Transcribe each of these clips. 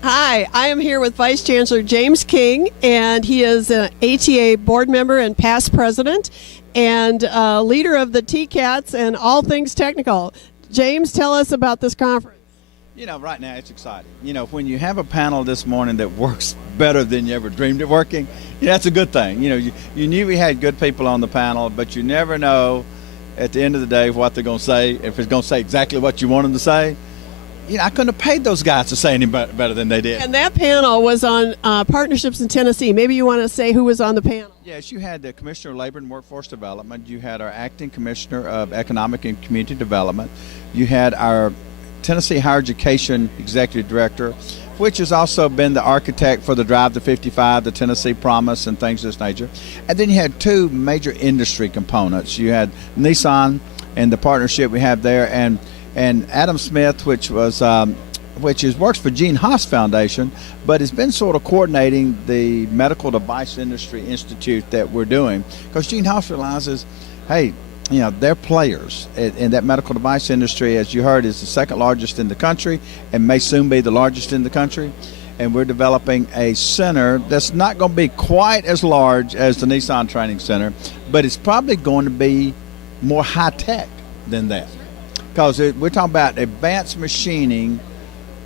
Hi, I am here with Vice Chancellor James King, and he is an ATA board member and past president and leader of the TCATs and all things technical. James, tell us about this conference. You know, right now it's exciting. You know, when you have a panel this morning that works better than you ever dreamed it working, that's a good thing. You know, you knew we had good people on the panel, but you never know at the end of the day what they're going to say, if it's going to say exactly what you want them to say. I couldn't have paid those guys to say any better than they did. And that panel was on partnerships in Tennessee. Maybe you want to say who was on the panel. Yes, you had the Commissioner of Labor and Workforce Development. You had our Acting Commissioner of Economic and Community Development. You had our Tennessee Higher Education Executive Director, which has also been the architect for the Drive to 55, the Tennessee Promise, and things of this nature. And then you had two major industry components. You had Nissan and the partnership we have there, and Adam Smith, which works for Gene Haas Foundation, but has been sort of coordinating the Medical Device Industry Institute that we're doing, because Gene Haas realizes, hey, they're players in that medical device industry. As you heard, is the second largest in the country and may soon be the largest in the country. And we're developing a center that's not going to be quite as large as the Nissan Training Center, but it's probably going to be more high-tech than that. Because we're talking about advanced machining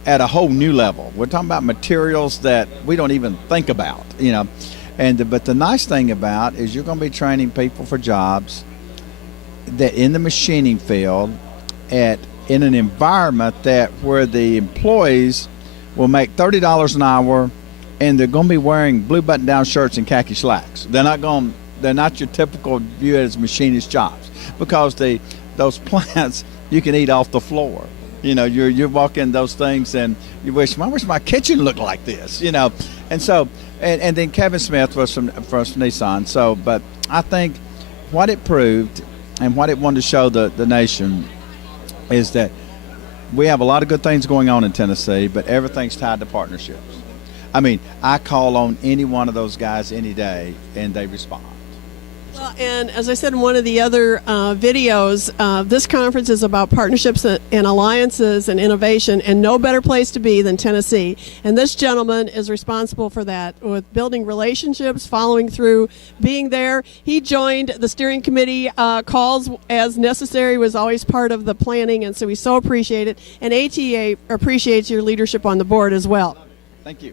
at a whole new level. We're talking about materials that we don't even think about, but the nice thing about is you're going to be training people for jobs that in the machining field in an environment where the employees will make $30 an hour, and they're going to be wearing blue button-down shirts and khaki slacks. They're not your typical view as machinist jobs, because those plants, you can eat off the floor. You walk in those things and you wish my kitchen looked like this. And so and then Kevin Smith was from Nissan. So, but I think what it proved and what it wanted to show the nation is that we have a lot of good things going on in Tennessee, but everything's tied to partnerships. I mean, I call on any one of those guys any day, and they respond. Well, and as I said in one of the other videos, this conference is about partnerships and alliances and innovation, and no better place to be than Tennessee. And this gentleman is responsible for that, with building relationships, following through, being there. He joined the steering committee calls as necessary, was always part of the planning, and so we so appreciate it. And ATA appreciates your leadership on the board as well. Thank you.